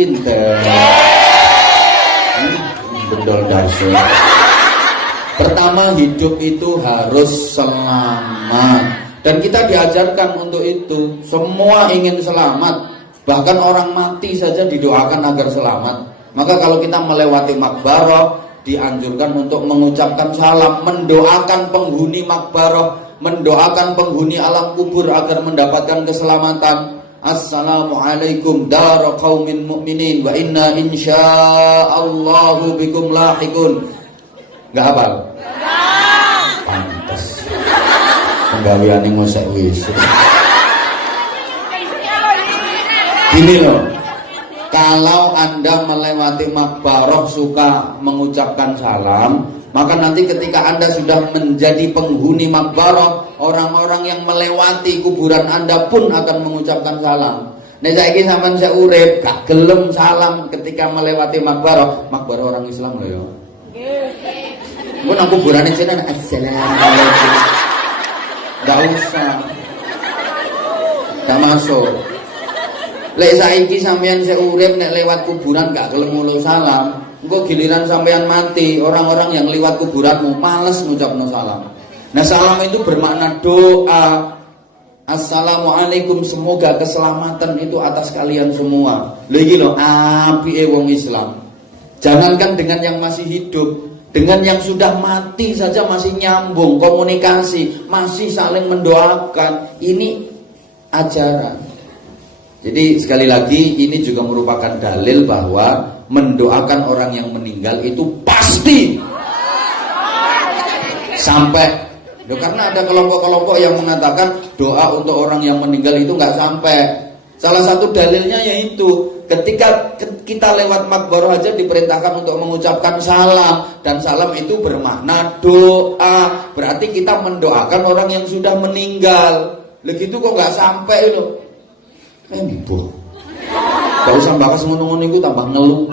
Pinter. Betul dasar. Pertama, hidup itu harus selamat. Dan kita diajarkan untuk itu. Semua ingin selamat. Bahkan orang mati saja didoakan agar selamat. Maka kalau kita melewati makbarah, dianjurkan untuk mengucapkan salam, mendoakan penghuni makbarah, mendoakan penghuni alam kubur agar mendapatkan keselamatan. Assalamualaikum dar qaumin mu'minin wa inna insyaallahu bikum lahiqun. Enggak hafal? Pantes. Penggaweane ngosek wis. Gini loh. Kalau Anda melewati makbarah suka mengucapkan salam, maka nanti ketika Anda sudah menjadi penghuni makbarah, orang-orang yang melewati kuburan Anda pun akan mengucapkan salam. Nek saiki sampean sik urip gak gelem salam ketika melewati makbarah orang Islam lho ya. Nggih. Mun aku kuburane jenengan assalamualaikum. Enggak usah. Enggak masuk. Lek saiki sampean sik urip nek lewat kuburan gak gelem ngulo salam, engko giliran sampean mati, orang-orang yang lewat kuburanmu males ngucapno salam. Nah, salam itu bermakna doa. Assalamualaikum, semoga keselamatan itu atas kalian semua. Lha iki lho apike wong Islam. Jangankan dengan yang masih hidup, dengan yang sudah mati saja masih nyambung komunikasi, masih saling mendoakan. Ini ajaran. Jadi sekali lagi ini juga merupakan dalil bahwa mendoakan orang yang meninggal itu pasti sampai. Karena ada kelompok-kelompok yang mengatakan doa untuk orang yang meninggal itu nggak sampai. Salah satu dalilnya yaitu ketika kita lewat makbarah aja diperintahkan untuk mengucapkan salam, dan salam itu bermakna doa. Berarti kita mendoakan orang yang sudah meninggal. Begitu kok nggak sampai loh. Embo. Gak usah bahas ngono-ngono itu tambah ngeluh.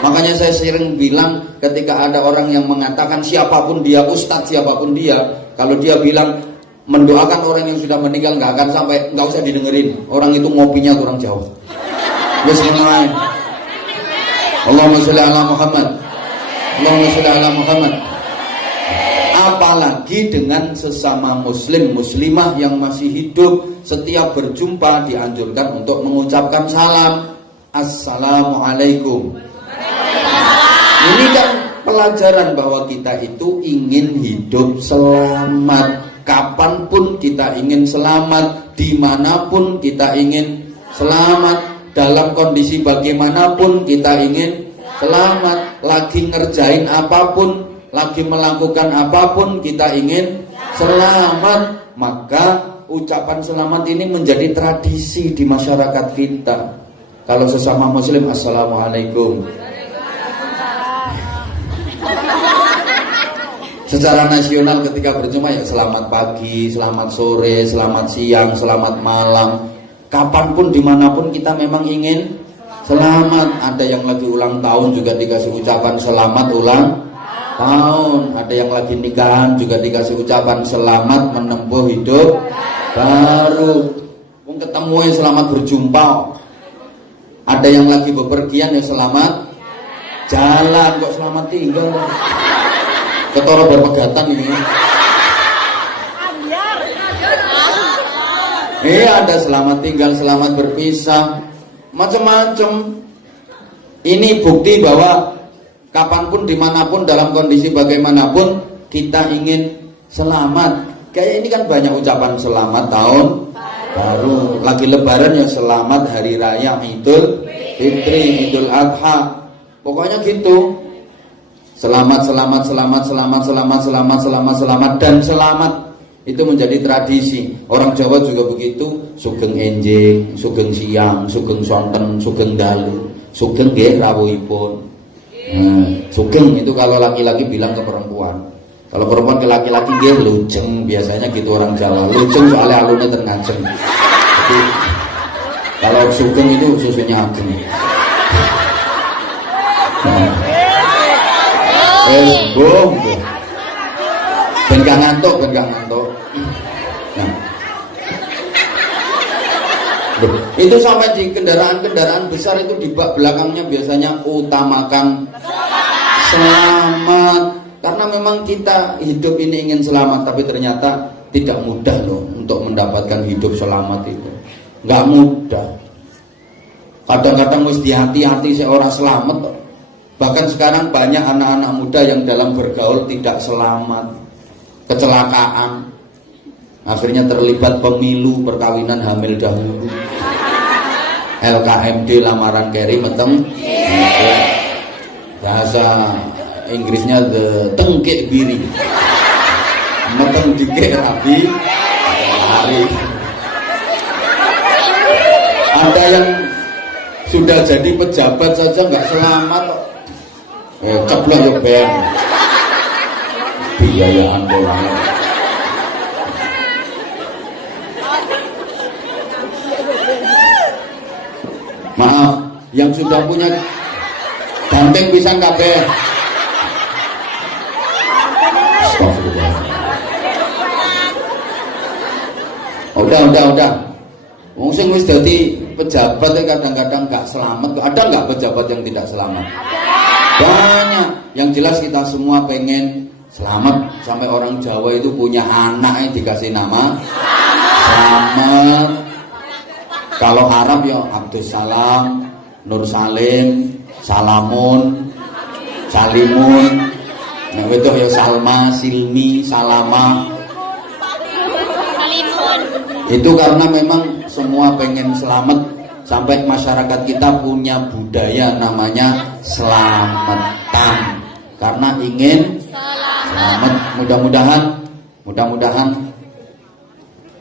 Makanya saya sering bilang ketika ada orang yang mengatakan siapapun dia, ustadz siapapun dia, kalau dia bilang mendoakan orang yang sudah meninggal nggak akan sampai, nggak usah didengerin. Orang itu ngopinya kurang jauh. Bismillah. Allahumma sholli ala Muhammad. Allahumma sholli ala Muhammad. Apalagi dengan sesama muslim, muslimah yang masih hidup, setiap berjumpa dianjurkan untuk mengucapkan salam. Assalamualaikum. Ini kan pelajaran bahwa kita itu ingin hidup selamat. Kapanpun kita ingin selamat, dimanapun kita ingin selamat, dalam kondisi bagaimanapun kita ingin selamat. Lagi ngerjain apapun, lagi melakukan apapun, kita ingin selamat. Maka ucapan selamat ini menjadi tradisi di masyarakat kita. Kalau sesama muslim, assalamualaikum. Secara nasional ketika berjumpa ya selamat pagi, selamat sore, selamat siang, selamat malam. Kapanpun dimanapun kita memang ingin selamat. Ada yang lagi ulang tahun juga dikasih ucapan selamat ulang tahun. Ada yang lagi nikahan juga dikasih ucapan selamat menempuh hidup baru. Mau ketemu ya selamat berjumpa. Ada yang lagi bepergian ya selamat jalan. Kok selamat tinggal? Ketara berpegatan ini. Ada selamat tinggal, selamat berpisah, macam-macam. Ini bukti bahwa kapanpun, dimanapun, dalam kondisi bagaimanapun kita ingin selamat. Kayak ini kan banyak ucapan selamat tahun baru. Lagi lebaran ya selamat hari raya Idul Fitri, Idul Adha. Pokoknya gitu. Selamat, selamat, selamat, selamat, selamat, selamat, selamat, selamat, dan selamat. Itu menjadi tradisi. Orang Jawa juga begitu. Sugeng enjing, sugeng siang, sugeng sonten, sugeng dalu, sugeng nggih rawuhipun. Sugeng itu kalau laki-laki bilang ke perempuan. Kalau perempuan ke laki-laki nggih lujeng, biasanya gitu orang Jawa. Lujeng soalnya alunnya terngajeng. Jadi kalau sugeng itu susunya ageng. Boom. Ben gak ngantuk. Nah. Itu sampai di kendaraan-kendaraan besar itu di bak belakangnya biasanya utamakan selamat. Karena memang kita hidup ini ingin selamat, tapi ternyata tidak mudah loh untuk mendapatkan hidup selamat itu. Nggak mudah. Kadang-kadang mesti hati-hati seorang selamat. Bahkan sekarang banyak anak-anak muda yang dalam bergaul tidak selamat, kecelakaan, akhirnya terlibat pemilu, perkawinan hamil dahulu, LKMD, lamaran keri meteng, bahasa Inggrisnya the tengkek biri, meteng dikek rabi hari. Ada yang sudah jadi pejabat saja nggak selamat, ceplok ya ben, biayaan doang. Maaf, yang sudah punya ganteng pisan kabeh. Udah. Wong sing wis dadi pejabat kadang-kadang nggak selamat. Ada nggak pejabat yang tidak selamat? Banyak. Yang jelas kita semua pengen selamat. Sampai orang Jawa itu punya anak yang dikasih nama selamat. Kalau Arab ya Abdus Salam, Nur Salim, Salamun, Salimun. Nah itu ya Salma, Silmi, Salama. Itu karena memang semua pengen selamat. Sampai masyarakat kita punya budaya namanya selamatan, karena ingin selamat. Mudah-mudahan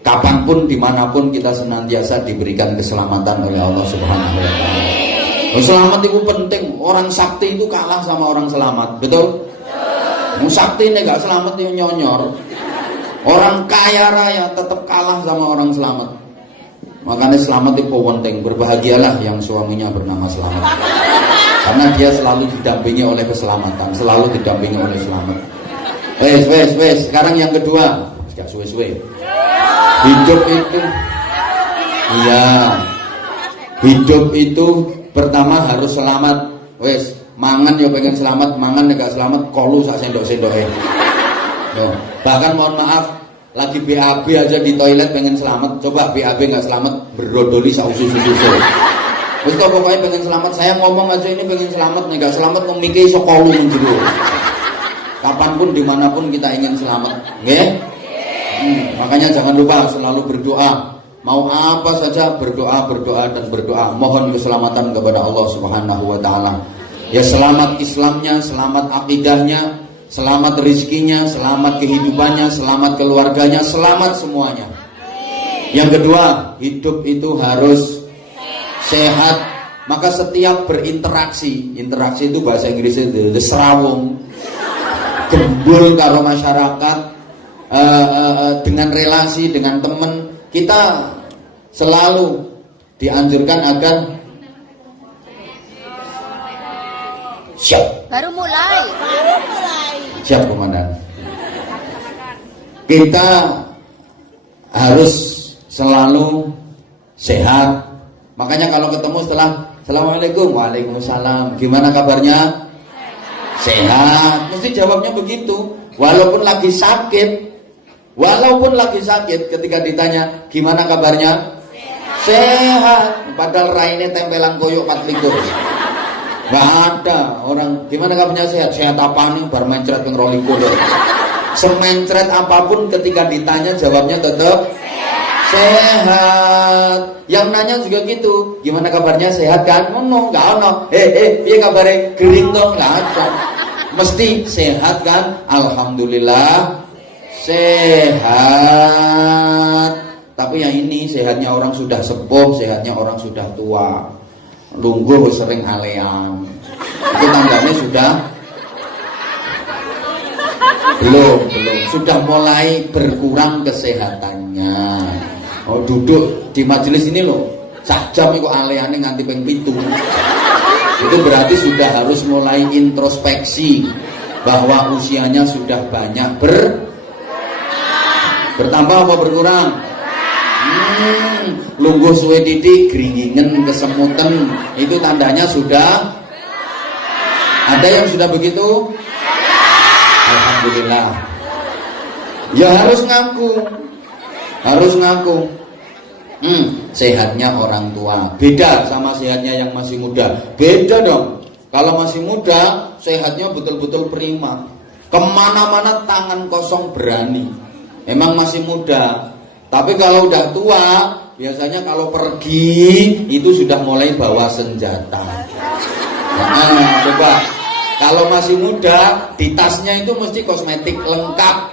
kapanpun dimanapun kita senantiasa diberikan keselamatan oleh Allah Subhanahu wa Ta'ala. Selamat itu penting. Orang sakti itu kalah sama orang selamat, betul? Sakti ini gak selamat itu nyonyor. Orang kaya raya tetap kalah sama orang selamat. Makanya selamat itu penting. Berbahagialah yang suaminya bernama Selamat, karena dia selalu didampingi oleh keselamatan, selalu didampingi oleh selamat. Wes. Sekarang yang kedua, gak suwe-suwe. Hidup itu, hidup itu pertama harus selamat. Wes, mangan ya pengen selamat, mangan ya gak selamat, kolu sak sendok-sendoke. Bahkan mohon maaf, lagi BAB aja di toilet pengen selamat. Coba BAB nggak selamat, berdodoli sak usus-usus. Terus kok pokoknya pengen selamat, saya ngomong aja ini pengen selamat, nggak selamat memikir sokolu menjuru. Kapanpun dimanapun kita ingin selamat, nggih? Makanya jangan lupa selalu berdoa. Mau apa saja berdoa dan berdoa. Mohon keselamatan kepada Allah Subhanahu wa Ta'ala. Ya selamat Islamnya, selamat akidahnya, selamat rezekinya, selamat kehidupannya, selamat keluarganya, selamat semuanya. Yang kedua, hidup itu harus sehat. Maka setiap berinteraksi, interaksi itu bahasa Inggrisnya serawung, gembul karo masyarakat, dengan relasi, dengan teman, kita selalu dianjurkan agar siap. Baru mulai. Siap komandan. Kita harus selalu sehat. Makanya kalau ketemu setelah Assalamualaikum, Waalaikumsalam, gimana kabarnya? Sehat. Mesti jawabnya begitu. Walaupun lagi sakit, ketika ditanya gimana kabarnya? Sehat. Padahal raine tempelan koyok 4 Gak ada orang gimana kabarnya sehat. Sehat apa nih? Bar mencret ping 2 deh. Semencret apapun ketika ditanya jawabnya tetap sehat. Yang nanya juga gitu. Gimana kabarnya, sehat kan? Ngono, enggak ono. Piye kabare? Gering dong, enggak ada. Mesti sehat kan? Alhamdulillah sehat. Tapi yang ini sehatnya orang sudah sepuh, sehatnya orang sudah tua. Lungguh sering alean. Itu tandanya belum sudah mulai berkurang kesehatannya. Oh, duduk di majelis ini loh, sak jam itu aleane nganti ping 7. Itu berarti sudah harus mulai introspeksi bahwa usianya sudah banyak bertambah apa berkurang? Lungguh suwe titik, geringingan, kesemutan, itu tandanya sudah. Ada yang sudah begitu? Alhamdulillah. Ya harus ngaku. Harus ngaku. Sehatnya orang tua beda sama sehatnya yang masih muda. Beda dong. Kalau masih muda, sehatnya betul-betul prima. Kemana-mana tangan kosong berani. Emang masih muda. Tapi kalau udah tua, biasanya kalau pergi itu sudah mulai bawa senjata. Nah, coba. Kalau masih muda, di tasnya itu mesti kosmetik lengkap.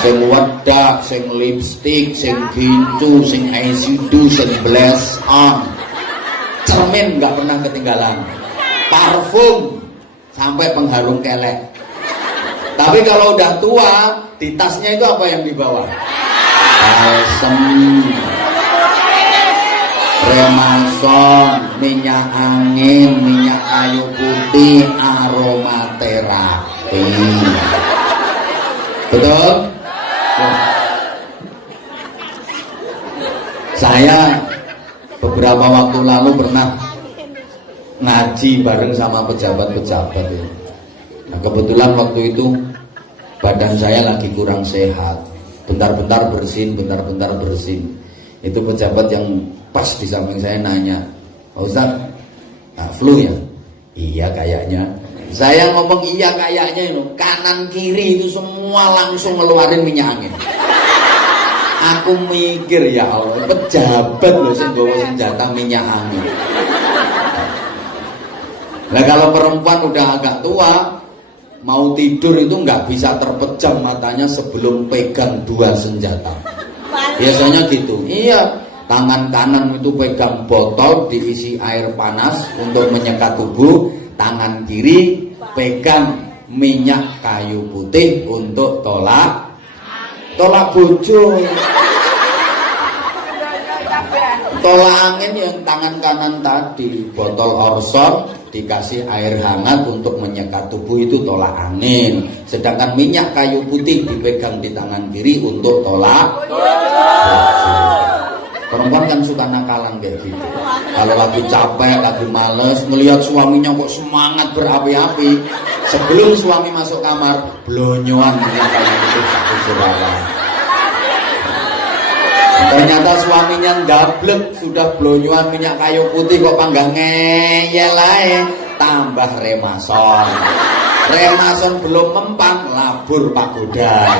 Sing wedak, sing lipstick, sing gincu, sing eyeshadow, sing blush on. Cermin nggak pernah ketinggalan. Parfum sampai pengharum kelek. Tapi kalau udah tua, di tasnya itu apa yang dibawa? Balsem, Remason, minyak angin, minyak kayu putih, aromaterapi. Betul? Saya beberapa waktu lalu pernah ngaji bareng sama pejabat-pejabat ya. Nah, kebetulan waktu itu badan saya lagi kurang sehat. Bentar-bentar bersin, bentar-bentar bersin. Itu pejabat yang pas di samping saya nanya, Pak Ustaz, flu ya? Iya kayaknya. Saya ngomong iya kayaknya itu, kanan kiri itu semua langsung ngeluarin minyak angin. Aku mikir ya Allah, pejabat loh sing bawa senjata minyak angin. Nah kalau perempuan udah agak tua, mau tidur itu nggak bisa terpejam matanya sebelum pegang dua senjata. Biasanya gitu. Iya. Tangan kanan itu pegang botol diisi air panas untuk menyekat tubuh, tangan kiri pegang minyak kayu putih untuk tolak bojo. Tolak angin yang tangan kanan tadi, botol Orson dikasih air hangat untuk menyekat tubuh itu tolak angin. Sedangkan minyak kayu putih dipegang di tangan kiri untuk tolak bojo. Perempuan kan suka nakalan kayak gitu. Kalau lagi capek, lagi males, melihat suaminya kok semangat berapi-api, sebelum suami masuk kamar, blonyoan minyak kayu putih satu jerawan. Ternyata suaminya gablek, sudah blonyoan minyak kayu putih kok panggang ngeyel ae, tambah Remason. Remason belum mempan, labur pagoda.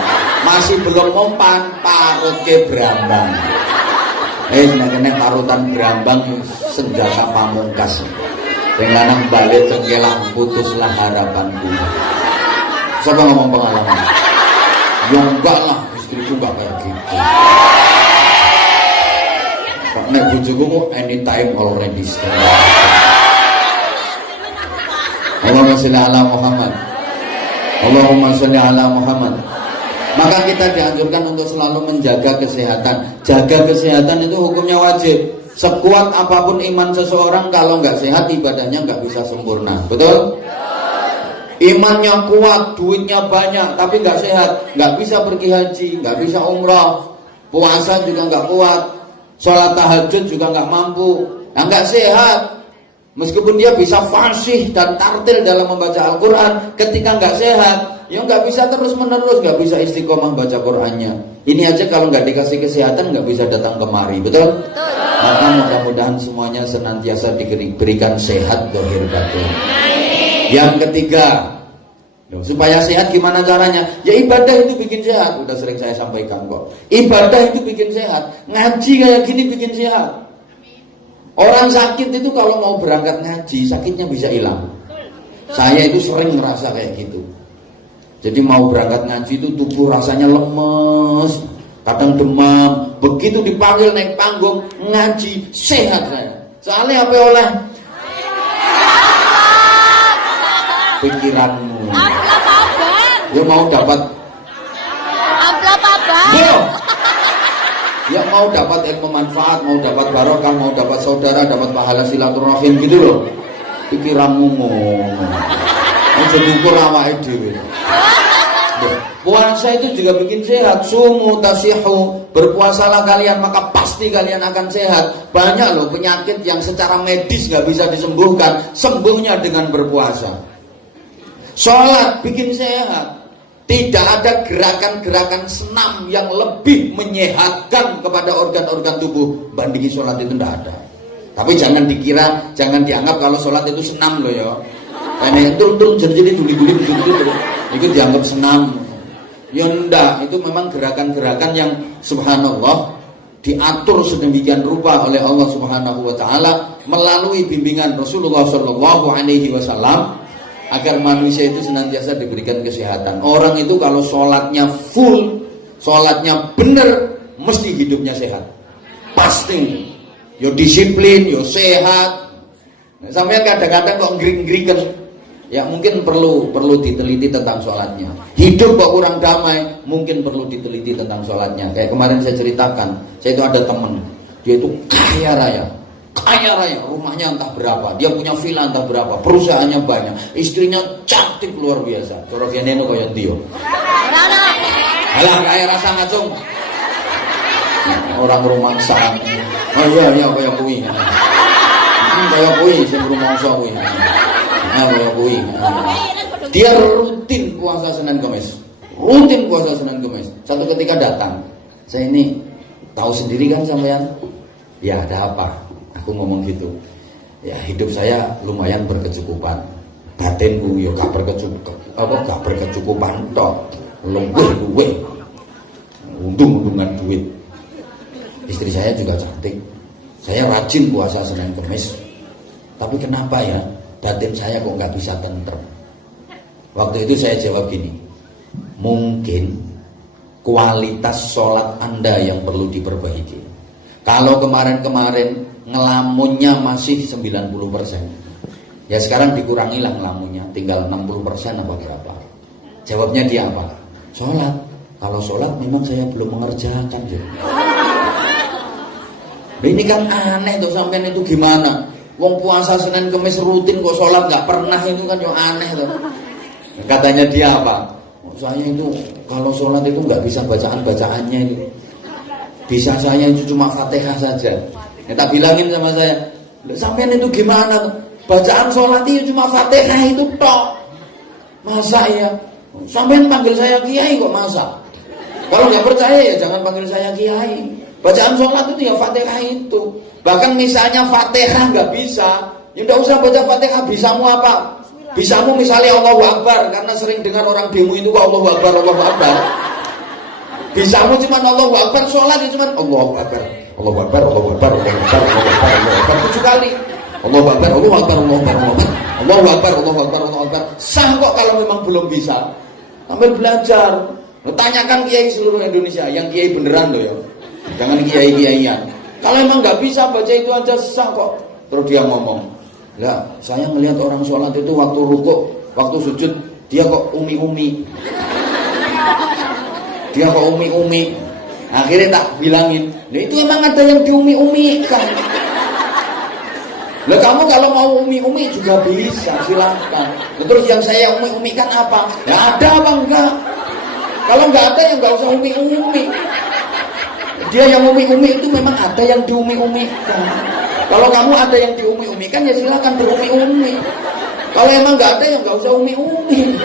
Masih belum mempan, parut ke Brambang. Nek parutan Brambang senjata pamungkas. Sing lanang balik cengkelak, putuslah harapanku. Siapa ngomong pengalaman? Ya enggak lah, istriku enggak kayak gitu. Nek bojoku anytime already stand. Allahumma sholli ala Muhammad. Allahumma sholli ala Muhammad. Maka kita dianjurkan untuk selalu menjaga kesehatan. Jaga kesehatan itu hukumnya wajib. Sekuat apapun iman seseorang, kalau nggak sehat ibadahnya nggak bisa sempurna. Betul? Imannya kuat, duitnya banyak, tapi nggak sehat, nggak bisa pergi haji, nggak bisa umrah, puasa juga nggak kuat, sholat tahajud juga nggak mampu, nggak sehat. Meskipun dia bisa fasih dan tartil dalam membaca Al-Quran, ketika nggak sehat, ya nggak bisa terus menerus, nggak bisa istiqomah baca Qurannya. Ini aja kalau nggak dikasih kesehatan nggak bisa datang kemari, betul? Maka mudah-mudahan semuanya senantiasa diberikan sehat dohir batin. Yang ketiga, supaya sehat gimana caranya? Ya ibadah itu bikin sehat. Udah sering saya sampaikan kok. Ibadah itu bikin sehat. Ngaji kayak gini bikin sehat. Orang sakit itu kalau mau berangkat ngaji, sakitnya bisa hilang. Saya itu sering merasa kayak gitu. Jadi mau berangkat ngaji itu tubuh rasanya lemes, kadang demam. Begitu dipanggil naik panggung ngaji, sehat saya. Soalnya apa oleh pikiranmu. Ya mau dapat amplop abang. Ya mau dapat ilmu manfaat, mau dapat barokah, mau dapat saudara, dapat pahala silaturahim gitu loh. Pikiranmu ngomong. Jadi ukur awake dhewe. Puasa itu juga bikin sehat. Sumu tasihu, Berpuasalah kalian maka pasti kalian akan sehat. Banyak loh penyakit yang secara medis nggak bisa disembuhkan, sembuhnya dengan berpuasa. Sholat bikin sehat. Tidak ada gerakan-gerakan senam yang lebih menyehatkan kepada organ-organ tubuh bandingi sholat itu tidak ada. Tapi jangan dikira, jangan dianggap kalau sholat itu senam loh ya. Karena itu jadi guli-guli itu dianggap senam. Ya enggak, itu memang gerakan-gerakan yang subhanallah diatur sedemikian rupa oleh Allah Subhanahu wa taala melalui bimbingan Rasulullah Shallallahu alaihi wasallam agar manusia itu senantiasa diberikan kesehatan. Orang itu kalau sholatnya full, sholatnya benar, mesti hidupnya sehat. Pasti. Yo disiplin, yo sehat. Sampai kadang-kadang kok ngering-ngerikan. Ya mungkin perlu diteliti tentang sholatnya. Hidup kok kurang damai, mungkin perlu diteliti tentang sholatnya. Kayak kemarin saya ceritakan, saya itu ada teman, dia itu kaya raya, rumahnya entah berapa, dia punya villa entah berapa, perusahaannya banyak, istrinya cantik luar biasa. Cara kene no kaya dia. Alah kaya rasa ngacung. Orang rumangsa. Oh iya kaya kuwi. Kaya kuwi sing rumangsa kuwi. Kaya kuwi. Dia rutin puasa Senin Kamis. Satu ketika datang, saya ini tahu sendiri kan sampean. Ya ada apa? Aku ngomong gitu. Ya hidup saya lumayan berkecukupan. Batinku ya gak berkecukupan tok. Luweh. Undung-undungan duit. Istri saya juga cantik. Saya rajin puasa Senin Kamis. Tapi kenapa ya batin saya kok gak bisa tentrem? Waktu itu saya jawab gini. Mungkin kualitas sholat Anda yang perlu diperbaiki. Kalau kemarin-kemarin ngelamunnya masih 90%, ya sekarang dikurangilah ngelamunnya, tinggal 60% apa berapa? Jawabnya dia apa? Sholat. Kalau sholat memang saya belum mengerjakan. Ini kan aneh tuh, sampean itu gimana? Wong puasa Senin Kamis rutin kok sholat nggak pernah, itu kan yang aneh tuh. Katanya dia apa? Saya itu kalau sholat itu nggak bisa bacaan-bacaannya itu. Bisa saya itu cuma Fatihah saja. Ya, tak bilangin sama saya, sampean itu gimana? Bacaan sholat itu cuma Fatihah itu tok. Masa ya? Sampean panggil saya kiai kok masa? Kalau nggak percaya ya jangan panggil saya kiai. Bacaan sholat itu ya Fatihah itu. Bahkan misalnya Fatihah nggak bisa, ya nggak usah baca Fatihah. Bisamu apa? Bisamu misalnya Allahu Akbar, karena sering dengar orang demo itu Allahu Akbar, Allahu Akbar. Bisamu cuma Allahu Akbar, sholat itu cuma Allahu Akbar, Allahu Akbar, Allahu Akbar, Allahu Akbar, Allahu Akbar, Allahu Akbar 7 kali. Allahu Akbar, Allahu Akbar, Allahu Akbar, Allahu Akbar, Allahu Akbar, Allahu Akbar, Allahu Akbar. Sah kok kalau memang belum bisa. Sambil belajar. Tanyakan kiai seluruh Indonesia, yang kiai beneran loh ya. Jangan kiai-kiaian. Kalau emang nggak bisa baca itu aja sah kok. Terus dia ngomong, lah saya melihat orang sholat itu waktu rukuk, waktu sujud dia kok umi-umi. Dia kok umi-umi. Akhirnya tak bilangin, nah itu emang ada yang diumi-umikan. Lah kamu kalau mau umi-umi juga bisa, silahkan. Terus yang saya umi-umikan apa? Nggak ada apa enggak? Kalau nggak ada ya nggak usah umi-umi. Dia yang umi-umi itu memang ada yang diumi-umikan. Kalau kamu ada yang diumi-umikan ya silahkan berumi-umi. Kalau emang nggak ada ya nggak usah umi-umi.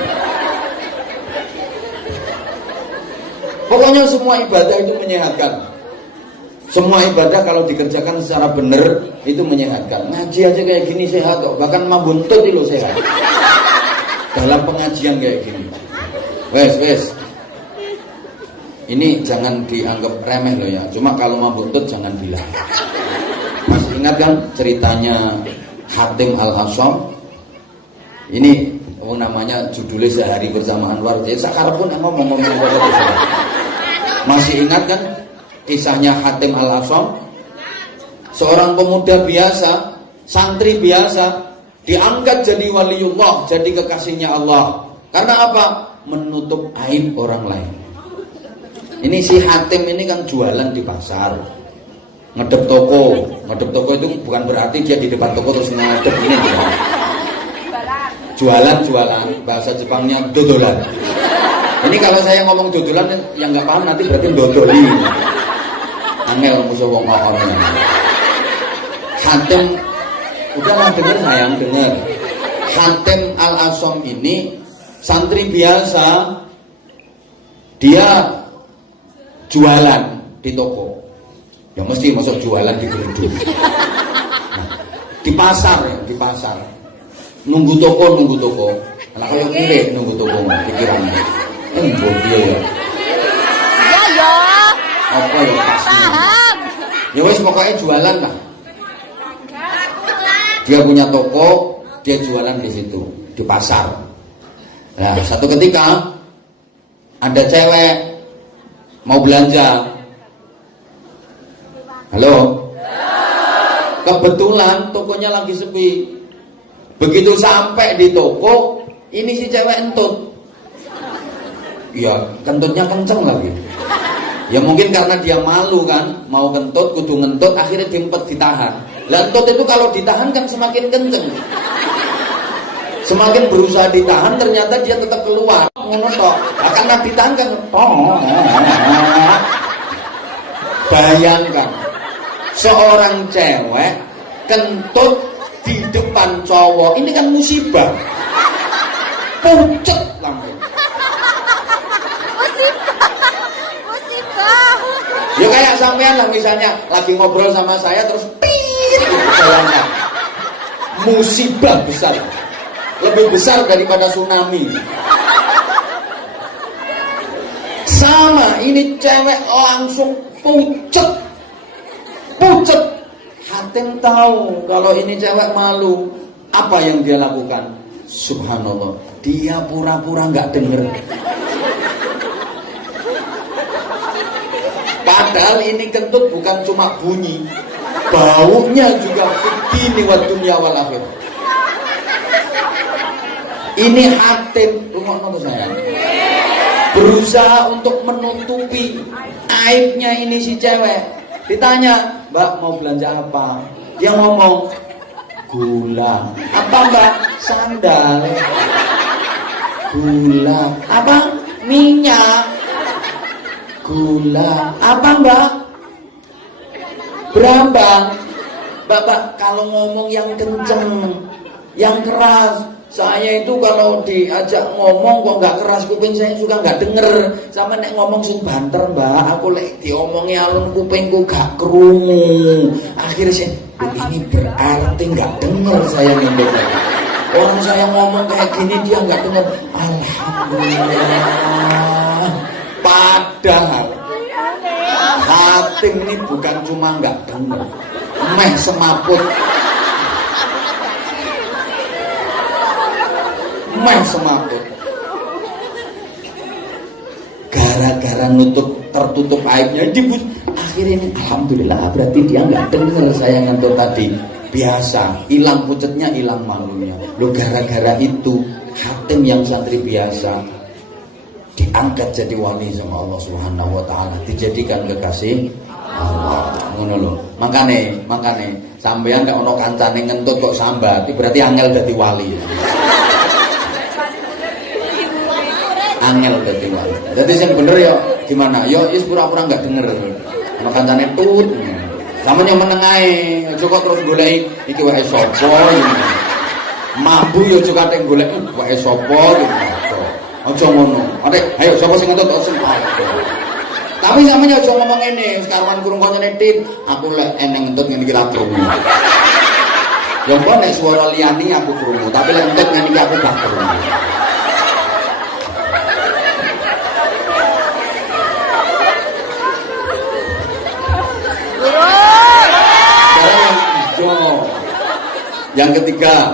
Pokoknya semua ibadah itu menyehatkan. Semua ibadah kalau dikerjakan secara benar itu menyehatkan. Ngaji aja kayak gini sehat kok. Bahkan mabuntut itu sehat. Dalam pengajian kayak gini. Wes. Ini jangan dianggap remeh loh ya. Cuma kalau mabuntut jangan bilang. Masih ingat kan ceritanya Hatim Al-Hasyam? Ini namanya judulnya Sehari Bersama Anwar. Jadi sekarang pun ngomong. Masih ingat kan kisahnya Hatim Al-Hasyam? Seorang pemuda biasa, santri biasa, diangkat jadi waliullah, jadi kekasihnya Allah. Karena apa? Menutup aib orang lain. Ini si Hatim ini kan jualan di pasar, ngedep toko. Ngedep toko itu bukan berarti dia di depan toko terus ngedep ini. Jualan, bahasa Jepangnya dodolan. Ini kalau saya ngomong dodolan yang nggak paham nanti berarti dodoli. angel musuh wong koor. Hatim, udahlah dengar sayang, dengar. Hatim Al-Asom ini santri biasa, dia jualan di toko. Ya mesti masuk jualan di geruduk. Di pasar ya, di pasar. Nunggu toko. Lah koyo kire nunggu toko pikirannya. Dia ya. Ya. Apa ya pas? Paham. Ya wis pokoknya jualan lah. Dia punya toko, dia jualan di situ, di pasar. Nah, satu ketika ada cewek mau belanja. Halo? Kebetulan tokonya lagi sepi. Begitu sampai di toko, ini si cewek entut. Ya, kentutnya kenceng lagi. Ya mungkin karena dia malu kan, mau kentut, kudu ngentut, akhirnya diempet ditahan. Lah entut itu kalau ditahan kan semakin kenceng. Semakin berusaha ditahan, ternyata dia tetap keluar. Ngono tok. Karena ditahan kan, bayangkan seorang cewek kentut di depan cowok, ini kan musibah. Pucet langsung. Musibah. Ya kayak sampean lah misalnya lagi ngobrol sama saya terus pit bayangkan. Musibah besar. Lebih besar daripada tsunami. Sama, ini cewek langsung pucet. Hatim tahu kalau ini cewek malu. Apa yang dia lakukan? Subhanallah, dia pura-pura nggak denger. Padahal ini kentut bukan cuma bunyi, baunya juga fitini wa dunya wal akhirah. Ini Hatim, rumah saya, berusaha untuk menutupi aibnya ini si cewek. Ditanya, Mbak mau belanja apa? Dia ngomong, gula. Apa Mbak? Sandal. Gula. Apa? Minyak. Gula. Apa Mbak? Berambang. Bapak kalau ngomong yang kenceng, yang keras. Saya itu kalau diajak ngomong kok nggak keras kuping saya juga nggak denger. Sama nek ngomong sing banter Mbak, aku lek diomongi alun kupingku gak krungu. Akhirnya saya, ini berarti nggak denger saya ngomong. Orang saya ngomong kayak gini dia nggak denger. Alhamdulillah. Padahal Hatim ini bukan cuma nggak denger, meh semaput. Gara-gara tertutup aibnya akhirnya ini alhamdulillah berarti dia nggak dengar saya ngentut tadi. Biasa, hilang pucetnya, hilang malunya. Lo gara-gara itu Hatim yang santri biasa diangkat jadi wali sama Allah Subhanahu wa taala, dijadikan kekasih Allah. Ngono lho. Makane sampeyan gak ono kancane ngentut kok sambat, berarti angel dadi wali. Angel dadi wali. Dadi sing bener ya gimana? Ya wis pura-pura enggak denger. Ana kancane tut. Sampeyan yang meneng ae, aja kok terus goleki iki wae sapa iki. Mambu ya aja kate golek wae sapa iki. Aja ngono. Ayo sapa sing ngentut sing tapi sampeyan aja ngomong ngene, sekarang kurung kancane Tit, aku lek eneng ngentut ngene iki ra krungu. Ya mbok nek swara liyane aku krungu, tapi lek ngentut ngene iki aku gak krungu. Yang ketiga,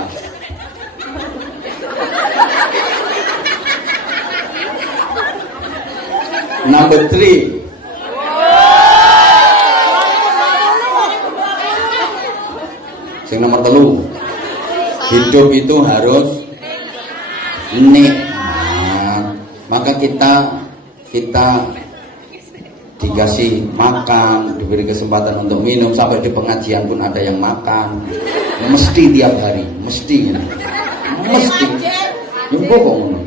number 3. Yang nomor 3, hidup itu harus nikmat. Maka kita dikasih makan, diberi kesempatan untuk minum, sampai di pengajian pun ada yang makan. Mesti tiap hari, mesti. Nyembuh kok ngono.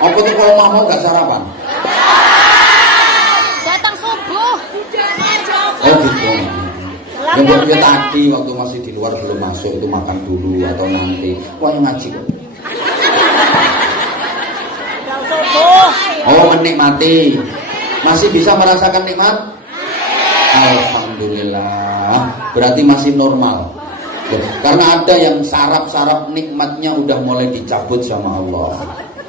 Apa tuh kalau mau gak sarapan? Datang subuh. Oh Yang dia tadi waktu masih di luar belum masuk itu makan dulu atau nanti. Wah yang ngaji kok. Oh menikmati. Masih bisa merasakan nikmat? Alhamdulillah. Berarti masih normal. Karena ada yang saraf-saraf nikmatnya udah mulai dicabut sama Allah.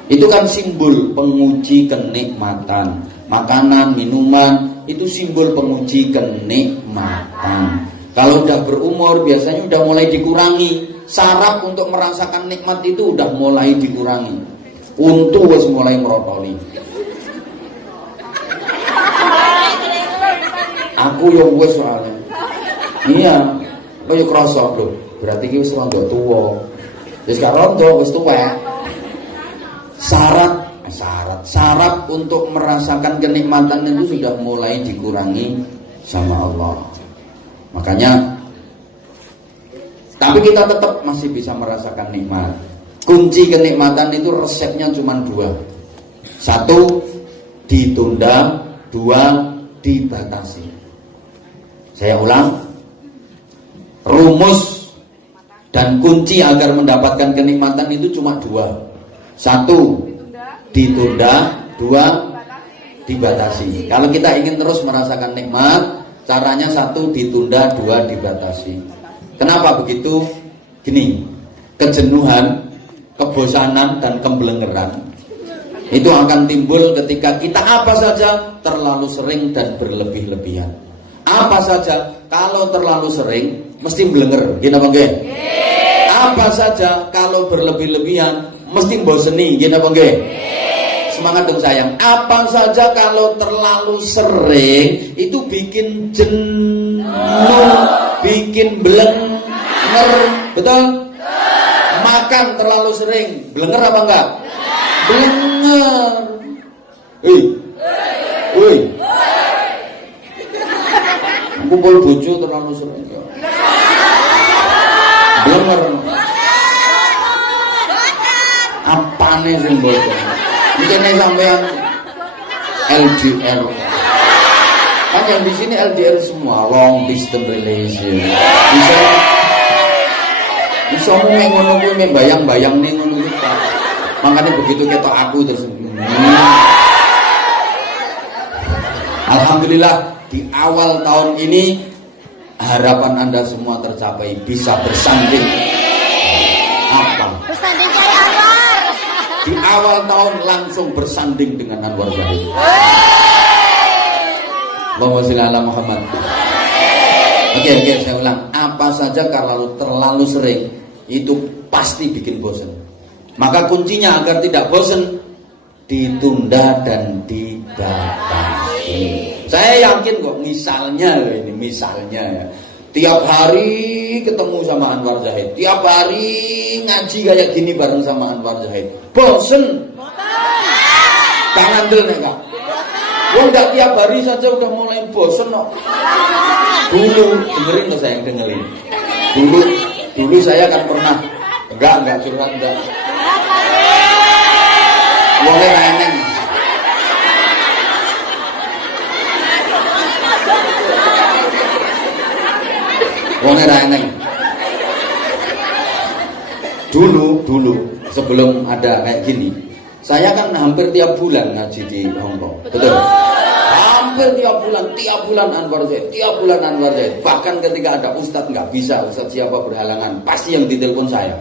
Itu kan simbol penguji kenikmatan. Makanan, minuman itu simbol penguji kenikmatan. Kalau udah berumur biasanya udah mulai dikurangi. Saraf untuk merasakan nikmat itu udah mulai dikurangi. Untu wis mulai merotoli. Aku yang wis soalnya. Iya, lo yo krasa lho. Berarti ki wis rondo tuwa. Wis gak rondo, wis tuwek. Syarat untuk merasakan kenikmatan itu sudah mulai dikurangi sama Allah. Makanya tapi kita tetap masih bisa merasakan nikmat. Kunci kenikmatan itu resepnya cuma dua. Satu, ditunda. Dua, dibatasi. Saya ulang. Rumus dan kunci agar mendapatkan kenikmatan itu cuma dua. Satu, ditunda. Dua, dibatasi. Kalau kita ingin terus merasakan nikmat, caranya satu, ditunda. Dua, dibatasi. Kenapa begitu? Gini, kejenuhan, kebosanan, dan kemblengeran itu akan timbul ketika kita apa saja terlalu sering dan berlebih-lebihan. Apa saja kalau terlalu sering mesti blenger, gini apa enggak? Apa saja kalau berlebih-lebihan mesti boseni, gini apa enggak? Semangat dong sayang. Apa saja kalau terlalu sering itu bikin jenuh, bikin blenger, betul? Makan terlalu sering, blenger apa enggak? Blenger. Wih. Kumpul bojo terlalu sering. Blenger. Apane sing bojo? Mikirnya sampean LDR. Kan yang di sini LDR semua, long distance relation. Bisa mau ngono kuwi bayang-bayang ning ngono kuwi. Makanya begitu ketok aku terus. Alhamdulillah di awal tahun ini harapan Anda semua tercapai, bisa bersanding. Apa? Bersanding kayak Anwar. Di awal tahun langsung bersanding dengan Anwar Zahid. Allahumma sholli ala Muhammad. Oke, saya ulang. Apa saja kalau terlalu sering itu pasti bikin bosan. Maka kuncinya agar tidak bosan, ditunda dan dibatasi. Saya yakin kok, misalnya ya, tiap hari ketemu sama Anwar Zahid, tiap hari ngaji kayak gini bareng sama Anwar Zahid, bosen? Jangan dulu nih kak. Udah tiap hari saja udah mulai bosen kok. Dulu dengerin loh, saya dengerin. Dulu saya kan pernah enggak curhat enggak. Boleh eneng. Boleh eneng. Dulu sebelum ada kayak gini, saya kan hampir tiap bulan ngaji di Hongkong. Betul? Hampir tiap bulan Anwar Zahid, Bahkan ketika ada ustadz nggak bisa, ustadz siapa berhalangan, pasti yang ditelepon saya.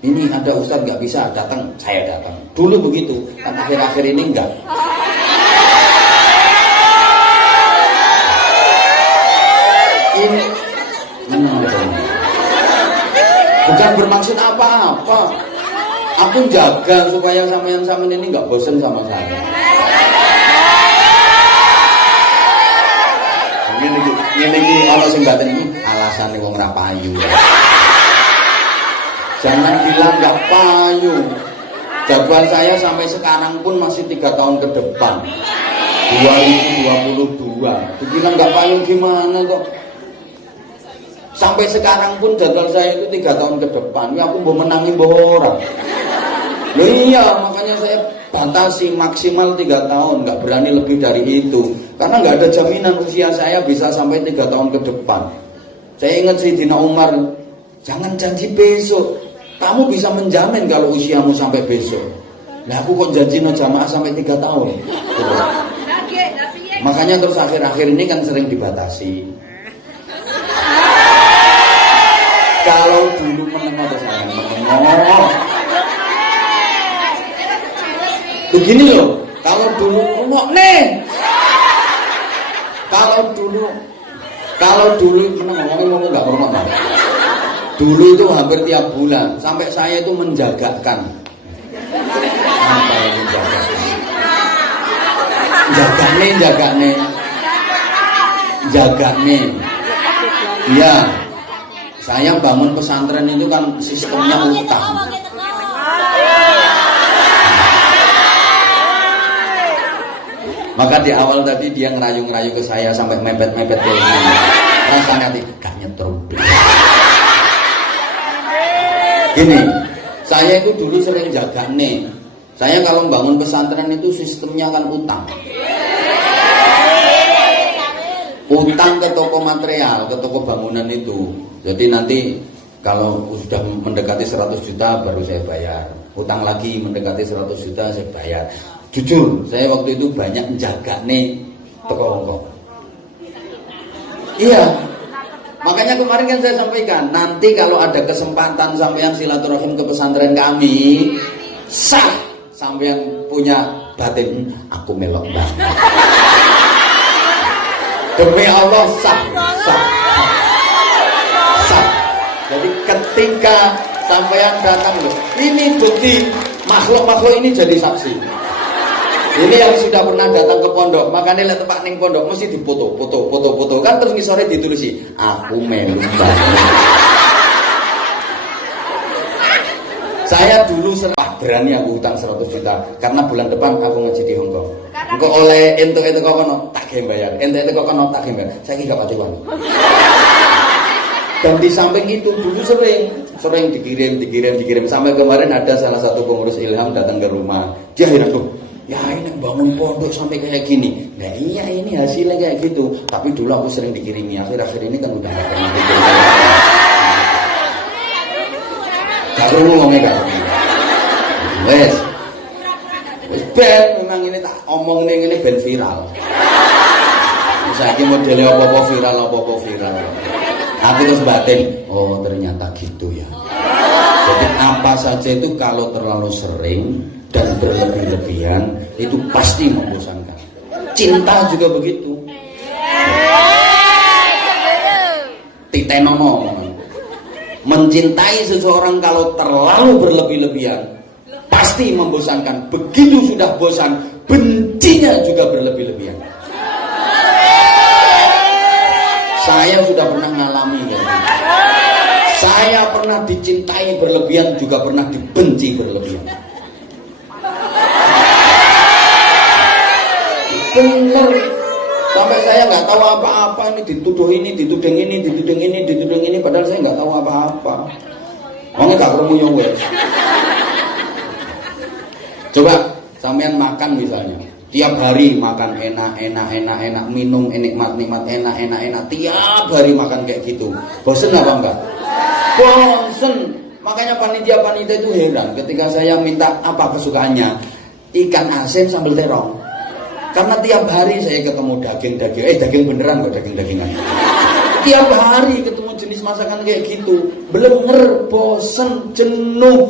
Ini ada ustadz nggak bisa datang, saya datang. Dulu begitu, kan akhir-akhir ini enggak. Ini bukan bermaksud apa-apa. Aku jaga supaya sama ini nggak bosen sama saya. Ini kalau sing batin ini alasan wong ra payu. Jangan bilang nggak payu. Jadwal saya sampai sekarang pun masih 3 tahun ke depan. 2022. Dibilang nggak payu gimana kok? Sampai sekarang pun jadwal saya itu 3 tahun ke depan. Ya aku mau menangi orang. Loh iya, makanya saya batasi maksimal 3 tahun, nggak berani lebih dari itu. Karena nggak ada jaminan usia saya bisa sampai 3 tahun ke depan. Saya ingat Sayyidina Umar, jangan janji besok. Kamu bisa menjamin kalau usiamu sampai besok. Nah aku kok janji no jamaah sampai 3 tahun. Gitu. Makanya terus akhir-akhir ini kan sering dibatasi. Kalau dulu menengok terus menengok. Begini loh, kalau dulu menengok nih. Kalau dulu ngomong nggak ngomong. Dulu itu hampir tiap bulan sampai saya itu menjagakan. Apa yang menjaga? Jagane. Iya. Saya bangun pesantren itu kan sistemnya utang. Maka di awal tadi dia ngerayu-ngerayu ke saya sampai mepet-mepet ke sini. Rasanya tidak nyetrum. Gini, saya itu dulu sering jaga nih. Saya kalau bangun pesantren itu sistemnya kan utang. Utang ke toko material, ke toko bangunan itu. Jadi nanti kalau sudah mendekati 100 juta baru saya bayar. Utang lagi mendekati 100 juta saya bayar. Jujur, saya waktu itu banyak menjaga nih toko. Iya. Makanya kemarin kan saya sampaikan, nanti kalau ada kesempatan sampean silaturahim ke pesantren kami, sah sampean punya batin, aku melok banget. Demi Allah sah. Jadi ketika sampean datang loh, ini bukti makhluk-makhluk ini jadi saksi. Ini yang sudah pernah datang ke pondok, makanya lihat tempat ning pondok mesti dipoto kan terus ngisore ditulisi aku melu banget. Saya dulu berani aku utang 100 juta karena bulan depan aku ngaji di Hongkong. Engko oleh entuk itu kono tak ge bayar. Entuk itu kono tak ge bayar. Saiki gak pati wong. Dan di samping itu dulu sering dikirim sampai kemarin ada salah satu pengurus Ilham datang ke rumah. Dia heran tuh, ya ini bangun pondok sampai kayak gini. Nah iya ini hasilnya kayak gitu. Tapi dulu aku sering dikirimi. Akhir-akhir ini kan udah gak pernah dikirim. Gak perlu ngomongnya gak. Wes ben memang ini tak omong ini ben viral. Saiki modele apa-apa viral. Aku terus batin, oh ternyata gitu ya. Jadi apa saja itu kalau terlalu sering dan berlebih-lebihan itu pasti membosankan. Cinta juga begitu. Titenono. Mencintai seseorang kalau terlalu berlebih-lebihan pasti membosankan. Begitu sudah bosan, bencinya juga berlebih-lebihan. Saya sudah pernah ngalami gitu. Saya pernah dicintai berlebihan, juga pernah dibenci berlebihan. Bener. Sampai saya nggak tahu apa-apa, ini dituding ini, padahal saya nggak tahu apa-apa. Wong gak krungu yo wes. Coba sampean makan misalnya, tiap hari makan enak, minum nikmat, enak, tiap hari makan kayak gitu. Bosen apa enggak? Bosen. Makanya panitia itu heran ketika saya minta apa kesukaannya, ikan asin sambal terong. Karena tiap hari saya ketemu daging beneran kok, daging-dagingan. Tiap hari ketemu jenis masakan kayak gitu, belenger, bosen, jenuh.